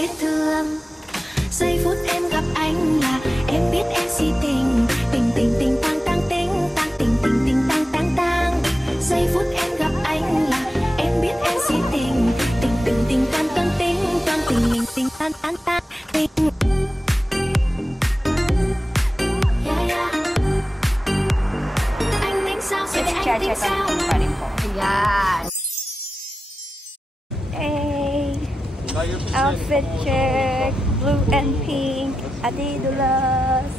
biết thương. Giây phút em gặp anh là em biết em si tình. Tình tình tình tang tang tình tang tình tình tình tang tang tang. Giây phút em gặp anh là em biết em si tình. Tình tình tình tan tan tình tan tình tình tình tan tan tan tình. Anh tính sao sẽ để anh tính sao? Ayan. Hey! Outfit check. Blue and pink. Adidas.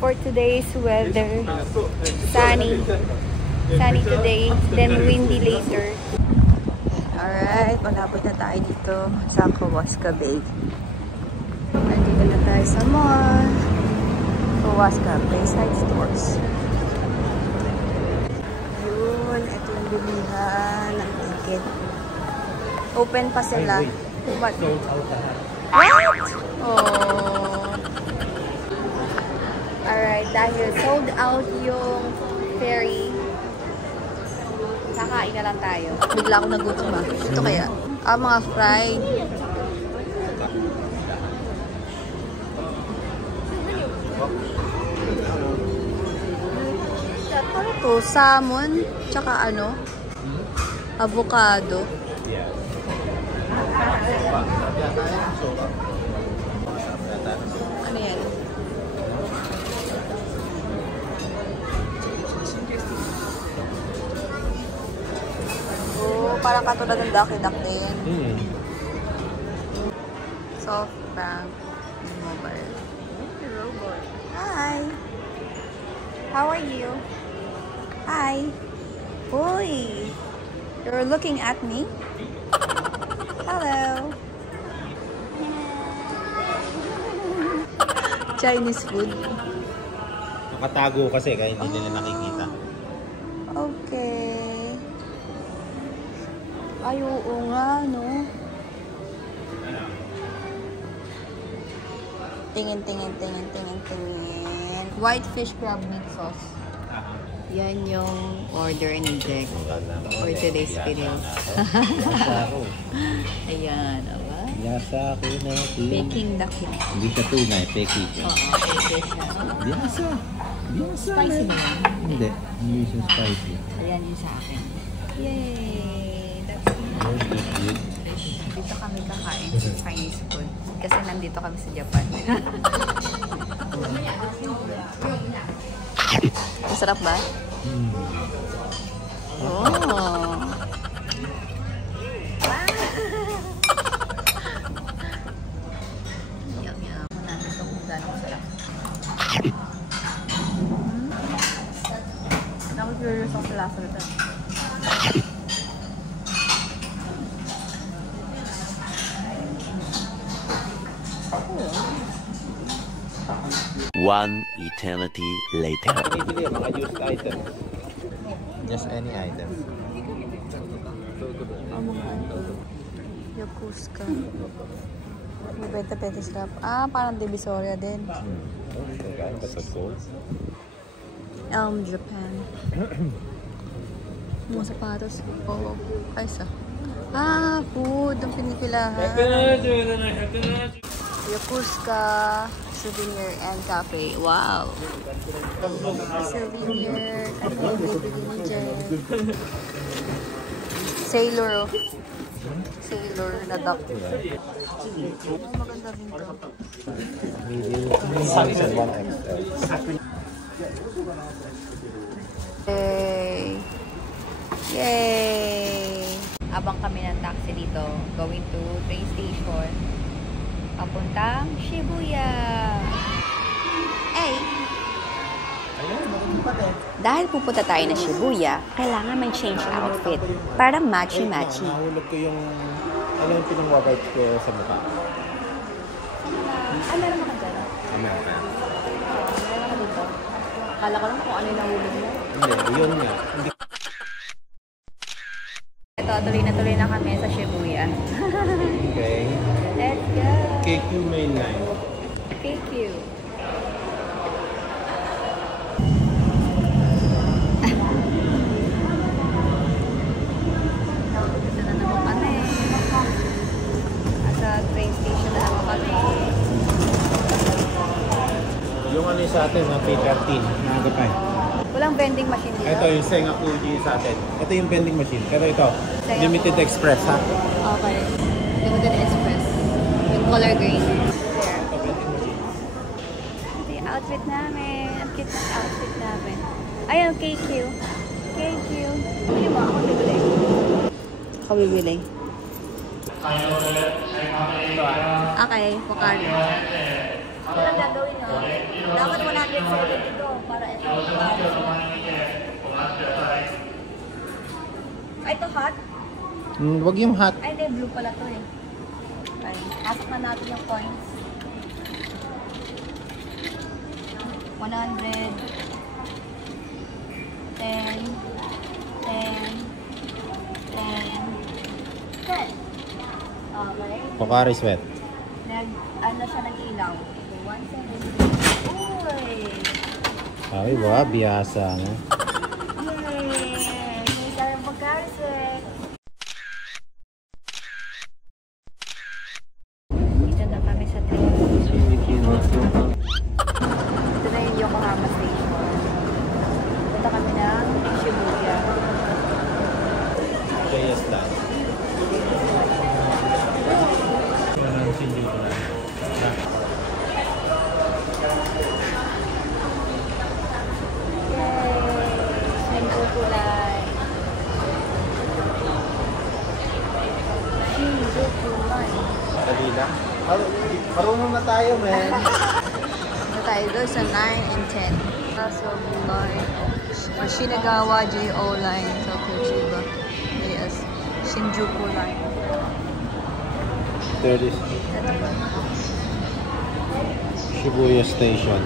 For today's weather, sunny. Sunny today, then windy later. Alright, malapit na tayo dito sa Kawasaka Bay. Nandito na tayo sa mall. Kawasaka Bayside Stores. Yun, ito yung bilihan ng ticket. Open pa sila. What? What? Oh. Alright, dahil sold out yung ferry, kakain na lang tayo. Bigla ako nagutom ah. Ito kaya? Mga fried. Ano to? Salmon? Tsaka ano? Avocado. Ano yan? Oh, parang katulad ng Ducky-Duck din. Soft bank mobile. Hi! How are you? Hi! Uy! You're looking at me? Hello! Chinese food. Nakatago kasi kaya hindi nila nakikita. Okay. Ay, oo nga, no? Tingin. White fish crab meat sauce. Yan yung order ni Jack for today's video. Ayan, aba? Biyasa ako natin. Baking duck. Hindi siya tunay, peki siya. Oo, peki siya. Biyasa. Spicy ba yan? Hindi siya spicy. Ayan yung sa akin. Yay! That's nice. Dito kami kakain sa Chinese food. Kasi nandito kami sa Japan. Masarap ba? Oh! Yum. Ito kung gano'ng sarap. Naku-curious ako sa lasa nito. One eternity later. Bibili mga used items. Just any item. Yokosuka. May benta-benta sila. Parang Divisoria din. Japan. Mga sapatos. Oo. Ayos food. Ang pinipilahan. Yokosuka Souvenir and Cafe. Wow! Souvenir. Ano yung bibili ni Jen? Sailor. Sailor na duck. Maganda rin to. Size and 1XL. Yay! Yay! Abang kami ng taxi dito, going to train station, papuntang Shibuya. Hey! Dahil pupunta tayo na Shibuya, kailangan may change outfit para matchy-matchy. Nahulog ko yung pinang-wipes ko sa mukha. Meron ka dyan? Meron ka. Meron ka dito? Akala ko lang kung ano yung nahulog mo. Hindi, yun nga. Ito, tuloy na kami sa Shibuya. Okay. Let's go! KQ Main Line. KQ. Gusto na sa atin, no? 313. Maaga pa eh. Walang vending machine dito. Ito yung Sengakuji sa atin. Ito yung vending machine. Pero ito, Sengaku. Limited Express ha. Okay. Limited Express. With color green. Ito vending machine. Ito yung outfit namin. Ang cute ng outfit namin. Ayun, KQ. KQ. Bili mo, ako bibili. Ako bibili. Ito ah. Okay, Pocari. Ano lang gagawin no? Dapat 170 dito para ito. Ay, ito hot? Wag yung hot. Ay, hindi. Blue pala to eh. Ay, asak na natin yung coins. 100. 10. 10. Okay. Pocari Sweat. Ano siya nag-ilaw? Okay, 170. Uy! Ay, wow, biyasa. No? Yay! Kita yung Pocari Sweat. Dito na kami sa train. Ito na yung Yokohama Station. Punta kami ng Shibuya. JS lang. Shinjuku Line. Shinjuku Line. Dali lang. Marunong na tayo, man. Ito tayo doon sa 9 and 10. Kasobu Line. Shinagawa JO Line. Tokyo Chiba. Yes. Shinjuku Line. 30. Shibuya Station.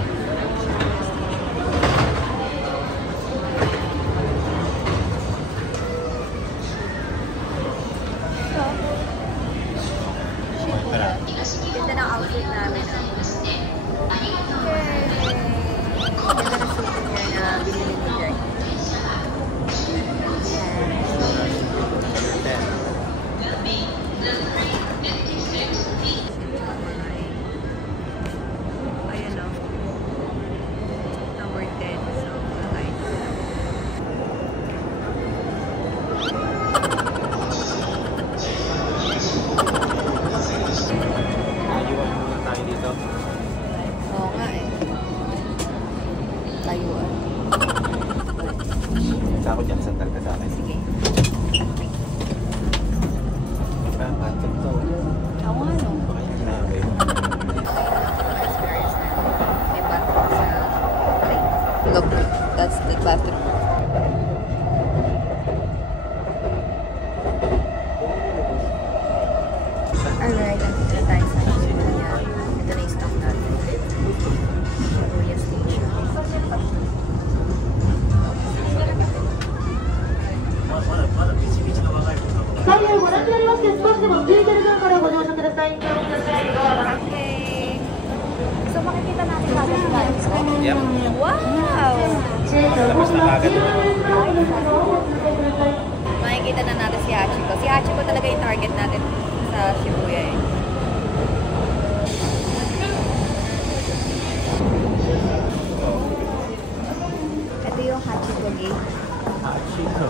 Shibuya. Ganda ng outfit namin. Yay! Ganda ng souvenir na binili ko dyan. Ayan o. Number 10. So, okay. Ayuan muna tayo dito. Oo nga eh. Tayuan. Isa ako dyan, sandal ka sa akin. Sige. Patag to. Ako ano? Grabe. Experience na. May bathroom sa train. Look, that's the bathroom. Alright, nandito na tayo sa Shibuya. Ito na yung stop natin. Shibuya Station. Okay. So makikita natin agad si Hachiko. Yep. Wow! Labas na agad. Makikita na natin si Hachiko. Si Hachiko talaga yung target natin sa Shibuya eh. Ito yung Hachiko Gate. Hachiko.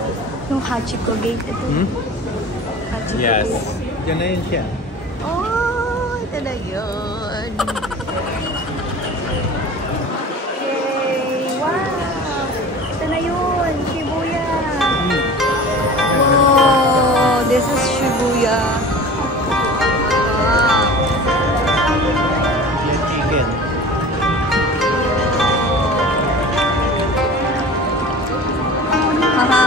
Yung Hachiko Gate. Ito. Hachiko Yes. Gate. Yan na yun siya. Oh, ito na yun. Yay! Wow! Ito na yun. Shibuya. Oh, this is Shibuya. Wow. Yung chicken. Haha.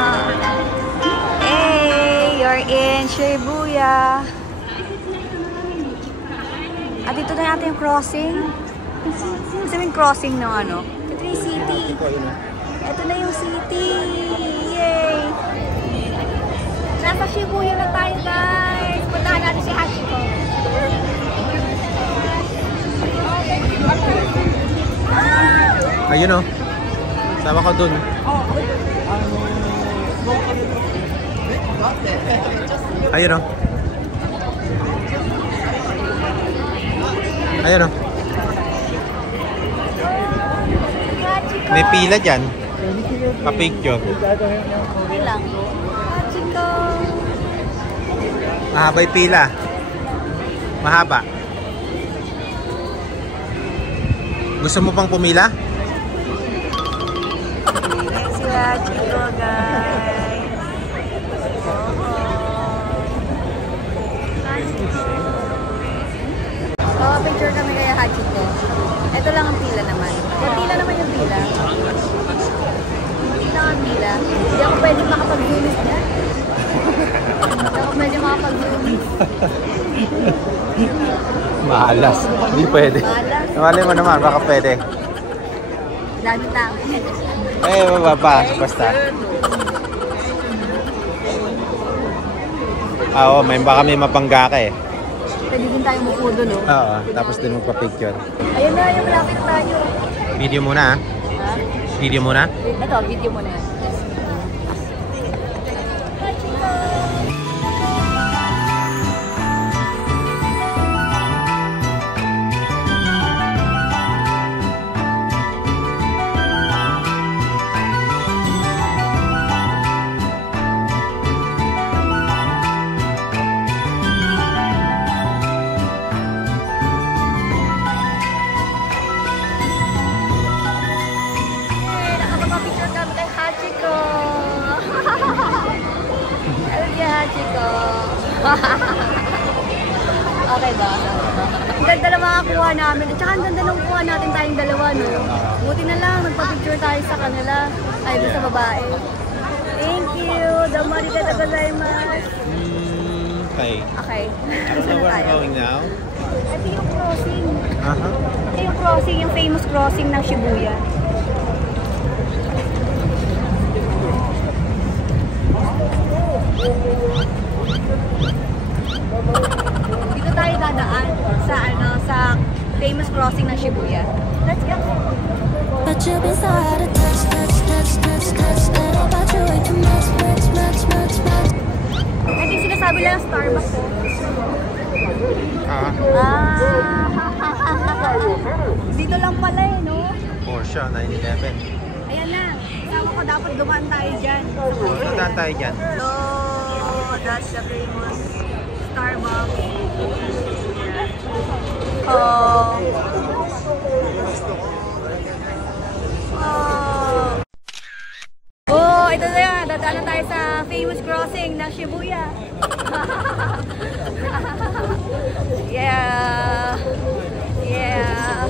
Hey, you're in Shibuya. At dito na natin yung crossing. Gusto mo yung crossing ng ano? Ito yung city. Ito, yun na. Ito na yung city. Yay! Nasa Shibuya na tayo, guys. Puntahan natin si Hachiko. Ayun o. Sama ko dun. Ayun o. Ayun o. May pila dyan. Pa-picture. Okay lang. Hachiko! Mahaba yung pila. Mahaba. Gusto mo pang pumila? Ayan si Hachiko, guys. Picture kami kaya Hachiko. Ito lang ang pila naman. Pila naman yung pila. Hindi lang ang pila. Hindi ako pwede makapag-zoomit dyan. Hindi ako pwede makapag-zoomit. Mahalas. Hindi pwede. Mahalas. Nawali mo naman, baka pwede. Dami tao. Eh, bababa. Basta. Oo, baka may mabangga ka eh. Pwede din tayo mupo doon, no? Oo, tapos din magpa-picture. Ayun na, yung malapit na tayo. Video muna, ha? Ha? Video muna? Ito, video mo na yan. Nakapapicture kami kay Hachiko. Hello, Hachiko. Okay ba? Ang ganda na makakuha namin. At saka ang ganda nung kuha natin tayong dalawa, no? Buti na lang, nagpa-picture tayo sa kanila. Ay, doon sa babae. Thank you. Damarita gozaimasu. Okay. Okay. So Saan na we're tayo? going now? Ito yung crossing. Uh-huh. Ito yung crossing, yung famous crossing ng Shibuya. Dito tayo dadaan sa famous crossing ng Shibuya. Let's go. But you've been so hard to touch, touch, touch, touch, touch. That about you way too much, much, much, much, much. Ito yung sinasabi lang ng Starbucks. Ah, Dito lang pala eh, no? Porsche 911. Ayan na. Kasama ko dapat dumaan tayo dyan. Saan tayo dyan? So, that's the famous Starbucks. Oh. Oh, ito na yan. Dadaan na tayo sa famous crossing ng Shibuya. Yeah. Yeah. Yeah.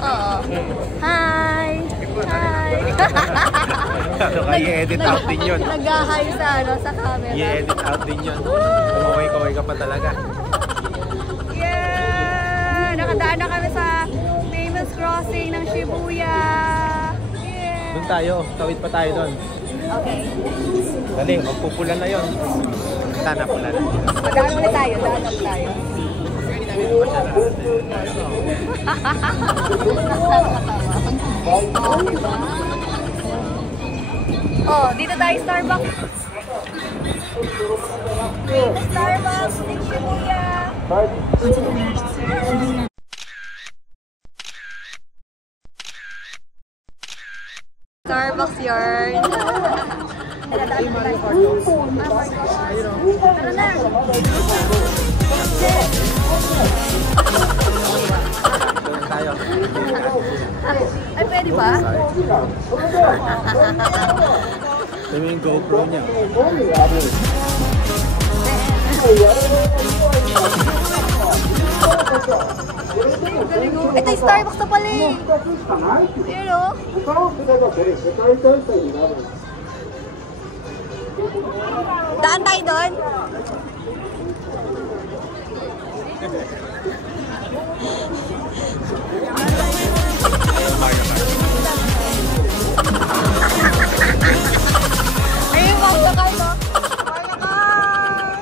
Oh. Hi. Hi. I-edit out din yun. Nag-hi sa sa camera. I-edit out din yun. Kumaway-kaway ka pa talaga. Yeah! Nakadaan na kami sa famous crossing ng Shibuya. Yeah! Doon tayo. Tawid pa tayo doon. Okay. Dali, magpupulan na yun. Sana pula na. Daan ulit tayo. Daan ulit tayo. Oh, dito tayo Starbucks. Starbucks in Shibuya. Starbucks yarn. Tara na. Tayo. Ay, pwede ba? Ito yung GoPro niya. Ito yung Starbucks na pala eh. Ayun o. Daan tayo doon. Ayun, Mario Kart o. Mario Kart!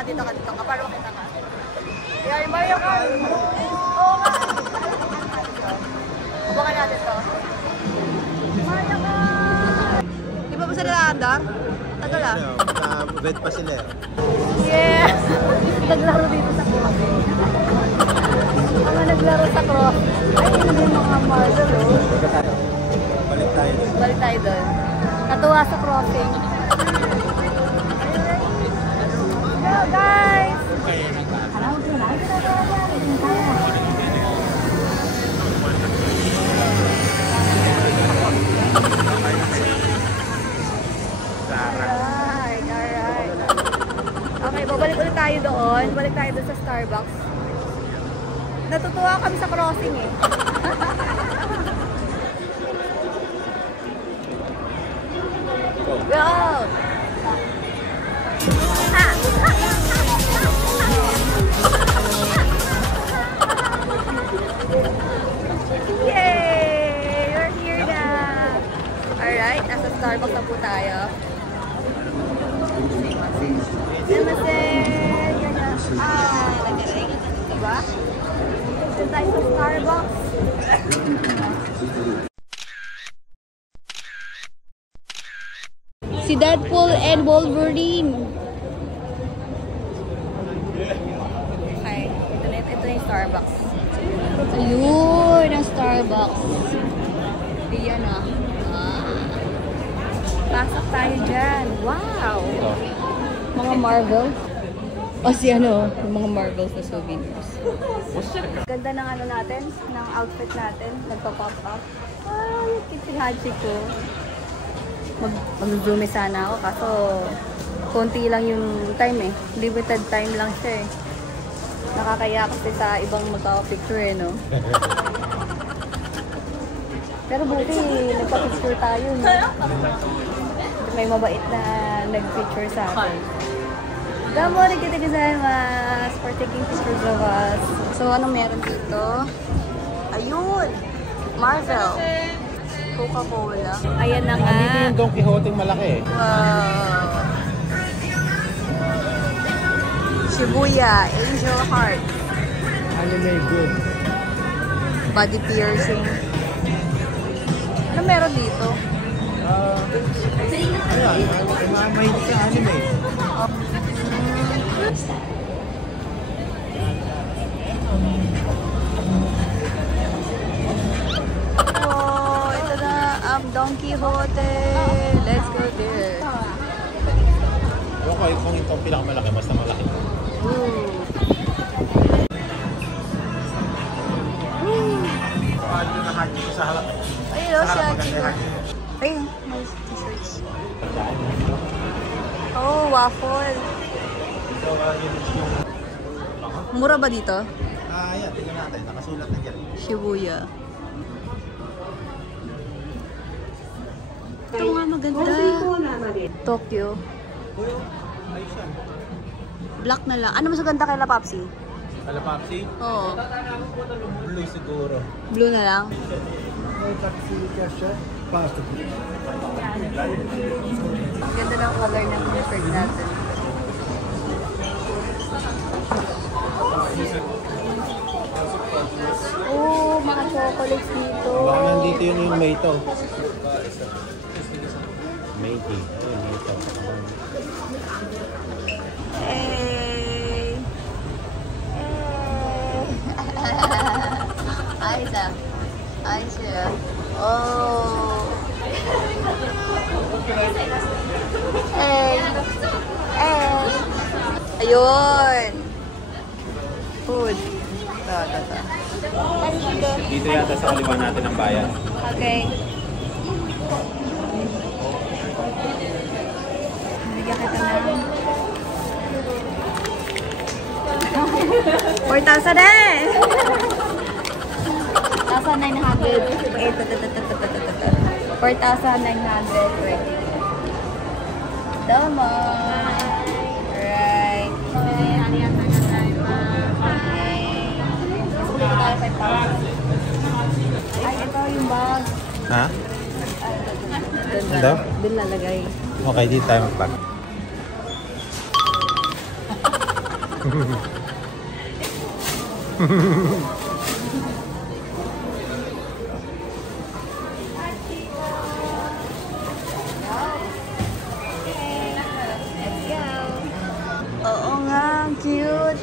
Dito ka. Para makita ka. Ayan, Mario Kart. Oo nga. Abangan natin to. Mario Kart! Di ba ba sila naandar? Tagal ah. Bed pa sila eh. Yeah! naglaro dito sa crossing. Mga naglaro sa crossing. Ay, hindi yung mga marble, oh. Balik tayo doon. Natuwa sa crossing. Hello, guys! Alright. Okay, babalik ulit tayo doon. Balik tayo doon sa Starbucks. Natutuwa kami sa crossing eh. Go! Yay! We're here na! Alright, nasa Starbucks na po tayo. Namaste! Diba? Dito tayo sa Starbucks. Si Deadpool and Wolverine. Okay, ito yung Starbucks. Ayun, ang Starbucks. Ayan ah. Pasok tayo dyan. Wow! Mga Marvel. O si ano, yung mga Marvels na souvenirs. Ganda ng ano natin, ng outfit natin. Nagpa-pop up. Ay, cute si Hachi ko. Mag-zoom sana ako kaso konti lang yung time eh. Limited time lang siya eh. Nakakaya kasi sa ibang magpapicture eh, no? Pero buti, nagpa-picture tayo, no? May mabait na nag-picture sa akin. Domo, nagkita-gozaimasu for taking pictures of us. So, anong meron dito? Ayun! Marvel! Coca-Cola. Ayan na nga. Dito yung Don Quixote malaki eh. Wow! Shibuya, Angel Heart. Anime good. Body piercing. Ano meron dito? Ayan, mahilig sa anime. Oh, ito na ang Don Quixote. Let's go there. Okay, kung ito ang pinakamalaki, basta malaki. Paano na haji ko sa halap? Ayun, oh, siya. Ayun, may t-shirts. Oh, waffle. Mura ba dito? Yan, tingnan natin. Nakasulat na dyan. Shibuya. Ito nga maganda. Tokyo. Black na lang. Ano mas maganda kay La Papsi? Kala Papsi? Oo. Blue siguro. Blue na lang. Ganda ng color ng t-shirt natin. Oh, mga chocolates dito. Baka nandito yun yung Mayto. Mayto. Ayun, Mayto. Hey! Ayos ah. Ayos ah. Oh! Hey! Hey! Ayun! Food. Ito. Dito yata sa kaliwa natin ang bayan. Okay. Bigyan kita ng 4,000 eh! Nasa 900. 4,900. Domo! Alright. Dito tayo 5,000. Ay, ito yung bag. Ha? Doon, doon lalagay. Okay, dito tayo mag-pack. Oo nga, ang cute.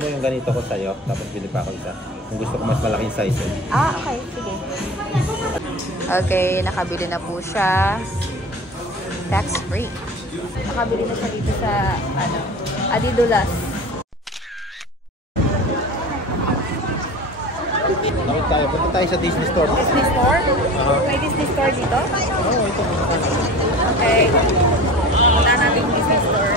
mo yung ganito ko sa'yo, tapos bili pa ako isa. Kung gusto ko mas malaking size eh. Okay. Sige. Okay, nakabili na po siya. Tax free. Nakabili na siya dito sa, Adidas. Nakit tayo. Punta tayo sa Disney Store. Disney Store? May Disney Store dito? Oo, ito. Okay. Punta natin yung Disney Store.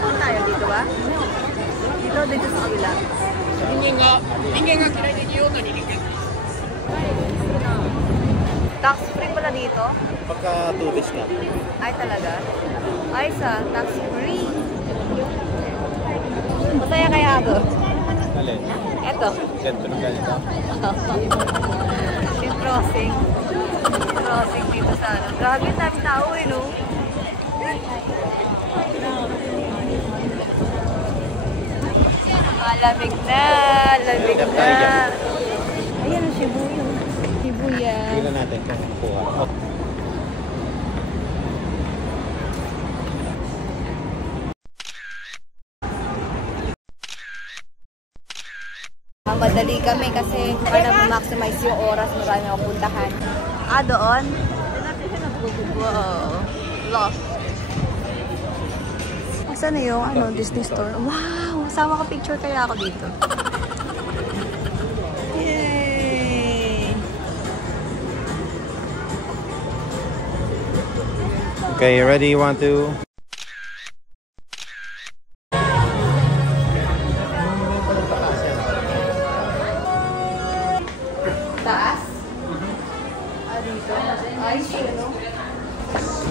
Punta tayo dito ba? Dito sa kabila. Tax free pala dito? Pagka tourist ka. Ay talaga? Ay tax free. Masaya kaya ako? Alin? Eto. Ganito ng ganito. Yung crossing. Crossing dito sa ano. Grabe, dami tao eh, no? Lamig na. Lamig na. Ayan ang Shibuya. Shibuya. Tingnan natin kung kuha. Madali kami kasi para ma-maximize yung oras na tayo mapuntahan. Doon? Wow. Lost. Saan na yung Disney Store? Wow! Sama ka picture kaya ako dito. Yay! Okay, you ready? You want to? Taas? Dito? Ay, ano?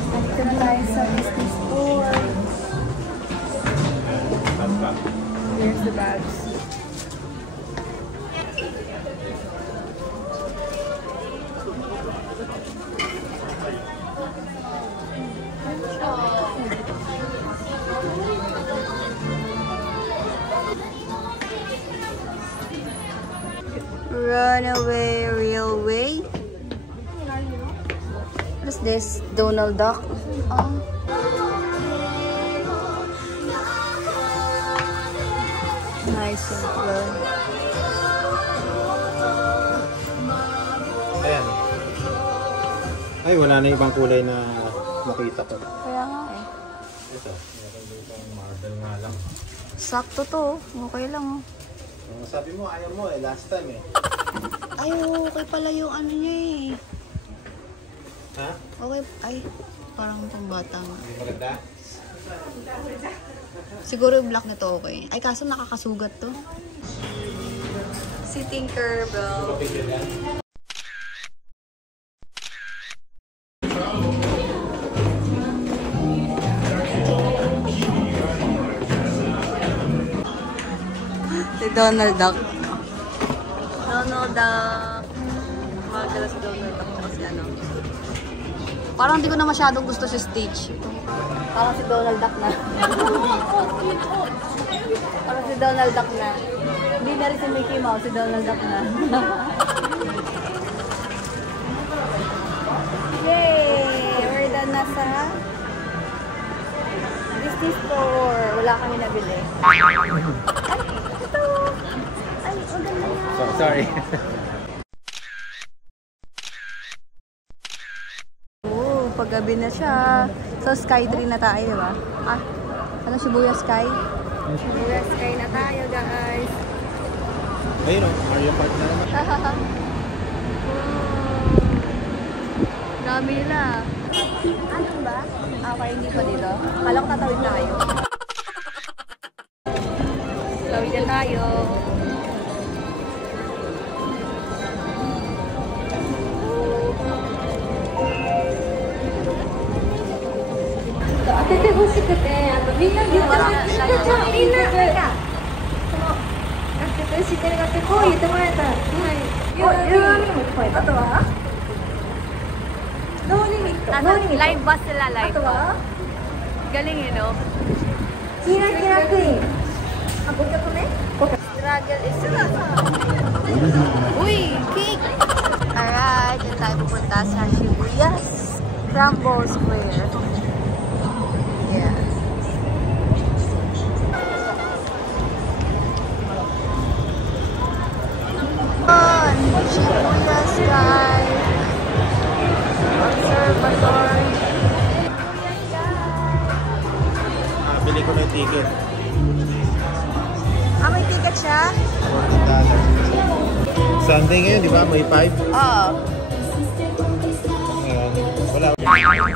Dito na tayo sa Disney Store. Here's the bags. Runaway Railway. What is this? Donald Duck. Oh. Nice simple. Ayan. Ay, wala na ibang kulay na makita ko. Kaya nga eh. Ito, meron dito ang marble nga lang. Sakto to. Okay lang. Sabi mo, ayaw mo eh, last time eh. Ay, okay pala yung ano niya eh. Ha? Okay. Ay, parang pang bata nga. Hindi maganda? Siguro yung black na to okay. Ay, kaso nakakasugat to. Si Tinkerbell. Si Donald Duck. Donald Duck. Magdala si Donald Duck tsaka si ano. Parang hindi ko na masyadong gusto si Stitch. Parang si Donald Duck na. Parang si Donald Duck na. Hindi na rin si Mickey Mouse, si Donald Duck na. Yay! We're done na sa Disney Store. Wala kami nabili. Ay, ito! Ay, ang ganda niya. So, sorry. Paggabi na siya. So, Sky 3 na tayo, diba? Shibuya Sky? Shibuya Sky na tayo, guys. Ayun o, Mario Kart na naman. Dami nila. Ano ba? Okay, hindi pa dito. Akala ko tatawid na kayo. Tawid na tayo. Live bus sila, live bus. Galing yun, no? Struggle is real. Uy, cake! Alright, dyan tayo pupunta sa Shibuya Scramble Square. Yes. Observatory. Bili ko na yung ticket. Ah, may ticket siya? $14. Sunday ngayon, di ba? May 5? Oo. Ngayon, wala.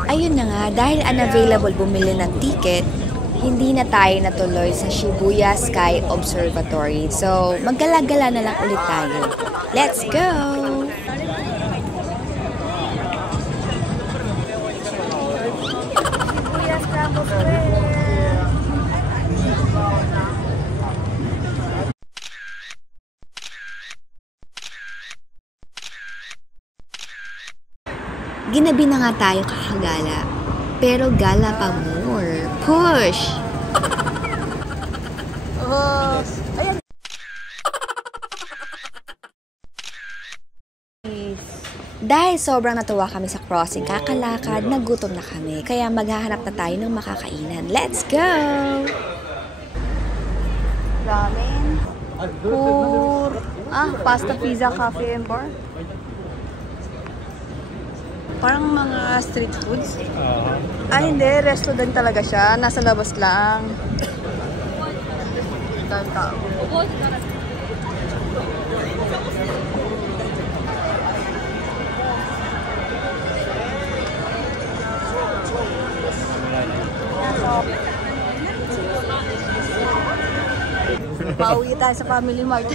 Ayun na nga, dahil unavailable bumili ng ticket, hindi na tayo natuloy sa Shibuya Sky Observatory. So, maggala-gala na lang ulit tayo. Let's go! Shibuya Scramble Square. Ginabi na nga tayo kakagala. Pero gala pa more. Push! Oh, ayan. Dahil sobrang natuwa kami sa crossing, kakalakad, nagutom na kami. Kaya maghahanap na tayo ng makakainan. Let's go! Ramen. Pasta, pizza, coffee, and bar. Parang mga street foods. Hindi. Resto din talaga siya. Nasa labas lang. Tao. Pauwi tayo sa Family Mart.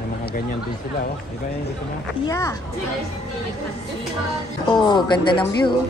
May mga ganyan din sila, oh. Di ba yung gusto mo? Yeah. Oh, ganda ng view.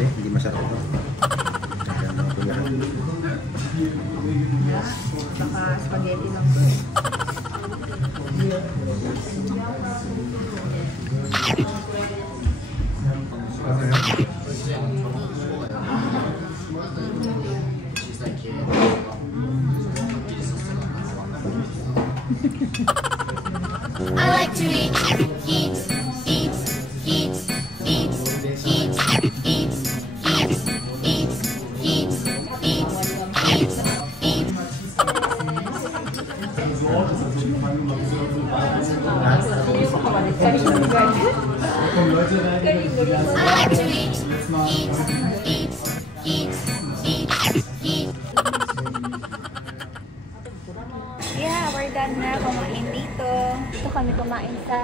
Hindi masarap ito. Saka spaghetti lang to. I like to eat, eat, eat, eat, eat, eat, eat, eat, eat, eat, eat, eat, eat. I like to eat, eat, eat, eat, eat, eat. Yeah, we're done na kumain dito. Dito kami kumain sa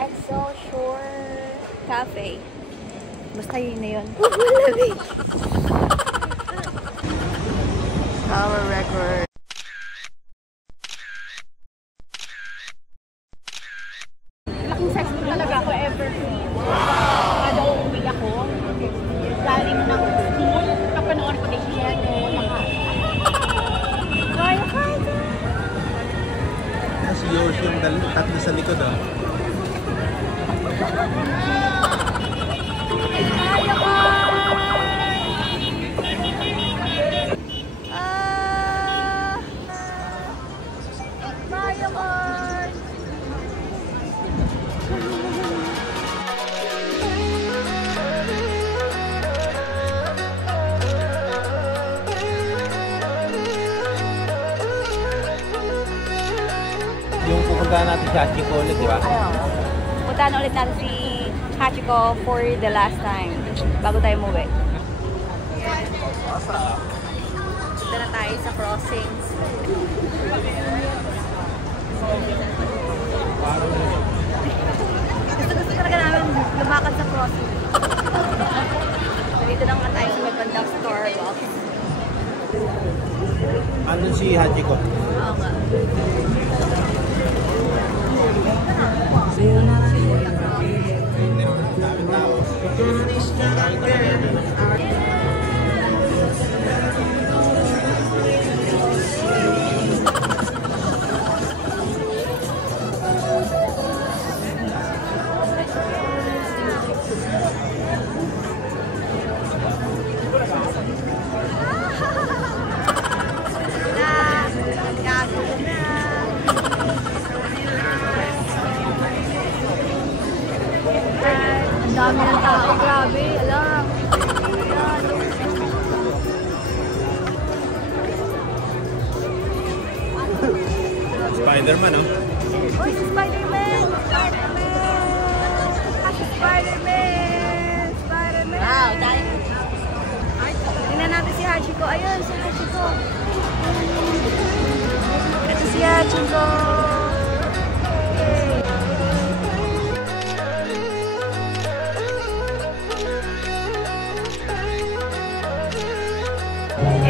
Exo Shore Cafe. Basta yun na yun. Malamig! Our record. Laking successful talaga ako ever since. Kada uuwi ako, galing ng school, kapanood ko din siya kaya. Si Yoshi yung tatlo sa likod, oh. Yung pupuntahan natin si Hachiko ulit, di ba? Puntahan ulit natin si Hachiko for the last time bago tayo umuwi. Punta na tayo sa crossings. Gusto talaga namin lumakad sa crossing. Dito naman tayo sa may bandang Starbucks. Andun si Hachiko. Oo nga. Ang dami ng tao, grabe, alam. Spider-Man, oh. Uy, si Spider-Man! Spider-Man! Spider-Man! Spider-Man! Wow, dahil. Tingnan natin si Hachiko. Ayun, si Hachiko. Ito si Hachiko.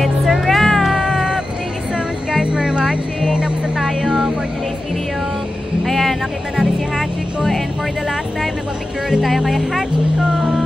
It's a wrap! Thank you so much guys for watching. Tapos na tayo for today's video. Ayan, nakita natin si Hachiko. And for the last time, nagpa-picture ulit tayo kay Hachiko.